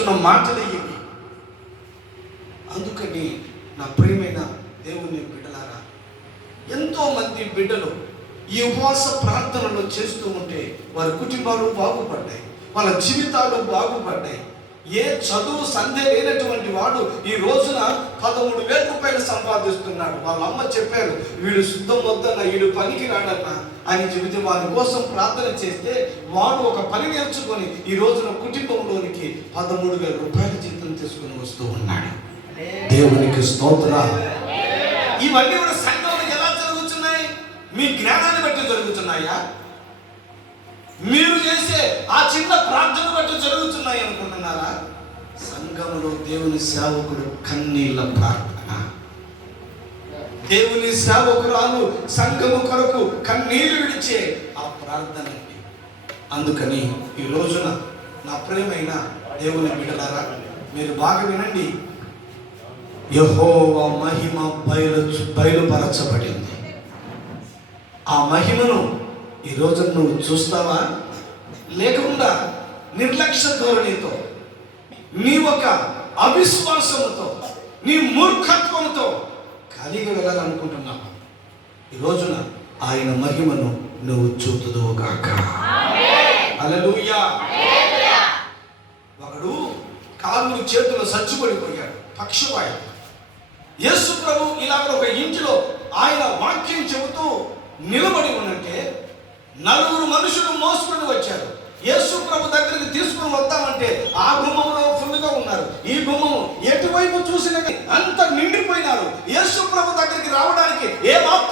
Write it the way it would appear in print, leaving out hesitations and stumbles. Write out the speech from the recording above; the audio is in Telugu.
చెప్పుచున్న మాటలు ఇవి. అందుకని నా ప్రియమైన దేవుని బిడ్డలారా, ఎంతో మంది బిడ్డలు ఈ ఉపవాస ప్రార్థనలు చేస్తూ ఉంటే వారి కుటుంబాలు బాగుపడ్డాయి, వాళ్ళ జీవితాలు బాగుపడ్డాయి. ఏ చదువు సంధ్య లేనటువంటి వాడు ఈ రోజున 13,000 రూపాయలు సంపాదిస్తున్నాడు. వాళ్ళ అమ్మ చెప్పారు, వీడు శుద్ధం వద్దన్న, వీడు పనికి రాడన్నా అని చెబితే వారి కోసం ప్రార్థన చేస్తే వాడు ఒక పని నేర్చుకొని ఈ రోజున కుటుంబంలోనికి 13,000 రూపాయల జీతం తీసుకుని వస్తూ ఉన్నాడు. దేవునికి స్తోత్రం. ఇవన్నీ కూడా సంఘంలో ఎలా జరుగుతున్నాయి? మీ జ్ఞానాన్ని బట్టి జరుగుతున్నాయా? మీరు చేసే ఆ చిన్న ప్రార్థన బట్టి జరుగుతున్నాయి అనుకుంటున్నారా? సంఘంలో దేవుని సేవకుడు కన్నీళ్ళ ప్రార్థన, దేవుని సేవకురాలు సంఘము కొరకు కన్నీళ్లు విడిచే ఆ ప్రార్థన. అందుకని ఈ రోజున నా ప్రియమైన దేవుని బిడ్డలారా, మీరు బాగా వినండి. యెహోవా మహిమ బయలుపరచబడింది. ఆ మహిమను ఈ రోజు నువ్వు చూస్తావా? లేకుండా నిర్లక్ష్య ధోరణితో, నీ ఒక అవిశ్వాసంతో, నీ మూర్ఖత్వంతో ఖాళీగా వెళ్ళాలనుకుంటున్నావా? ఈ రోజున ఆయన మహిమను నువ్వు చూతుదువుగాక. హల్లెలూయా. ఒకడు కాళ్ళు చేతులు సచ్చుపడిపోయాడు, పక్షవాయు. యేసు ప్రభు ఇలాగ ఒక ఇంటిలో ఆయన వాక్యం చెబుతూ నిలబడి ఉన్నట్టే 4 మనుషులు మోసుకుని వచ్చారు. యేసు ప్రభు దగ్గరికి తీసుకుని వద్దామంటే ఆ గుమ్మంలో ఫుల్గా ఉన్నారు, ఈ గుమ్మము ఎటువైపు చూసినా అంత నిండిపోయినారు. యేసు ప్రభు దగ్గరికి రావడానికి ఏమాత్రం